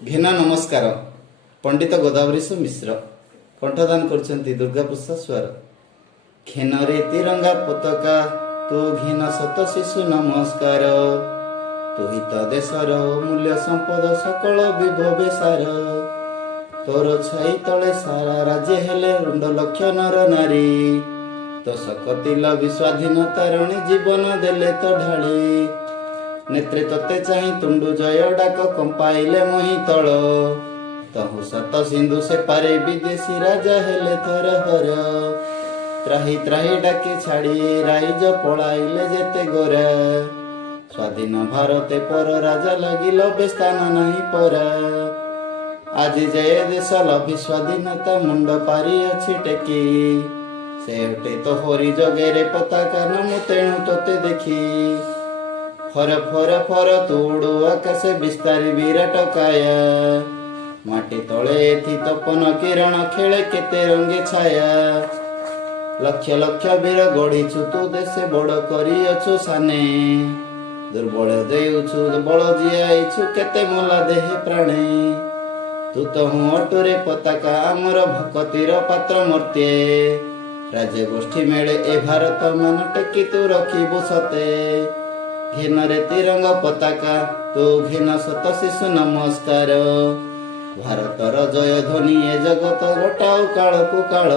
घेना नमस्कार पंडित गोदावरीश मिश्र कंठदान करछन्ति दुर्गा प्रसाद स्वर घेन रे तिरंगा पताका तू घेन शत शिशु नमस्कार तू हित देशर मूल्य संपद सकल विभवे सार तोर छाई तले सारा राज्य हेले रुंड लक्ष नर नारी तो सकतिल विस्वाधीनता रणि जीवन देले तो ढाली नेत्रे तते चाहि तुंडु जय डाक कंपाइले मोहि तल तहु सत सिंधु से पारे विदेशी राजा हेले थर हर त्राही त्राही डाके छाड़ी राइज पळाइले जेते गोरा स्वाधीन भारते पर राजा लगिल बेस्तान नहीं परा आज जय देश लभि स्वाधीनता मुंड पारी अछि टेकी से हटे तो हरि जगेरे पताका नमु तेणु तोते देखी फर फर फर तोड़ो आकाश विस्तारी विराट काया माटी तले एथि तपन किरण खेले केते रंगे छाया लक्ष लक्ष वीर गढ़ीछु तू देशे बड़ करी अछु साने दुर्बल देउछु बल जियाइछु केते मोला देहे प्राणे तू तो हूँ अटुरे पताका आमर भक्तिर पात्र मर्त्ये राज्य गोष्ठी मेले ए भारत मान टेकी तू रखिबु सते घेन रे तिरंग पताका तू घेन शत शिशु नमस्कार भारतर जय ध्वनि ए जगत रटाऊ काल को काल।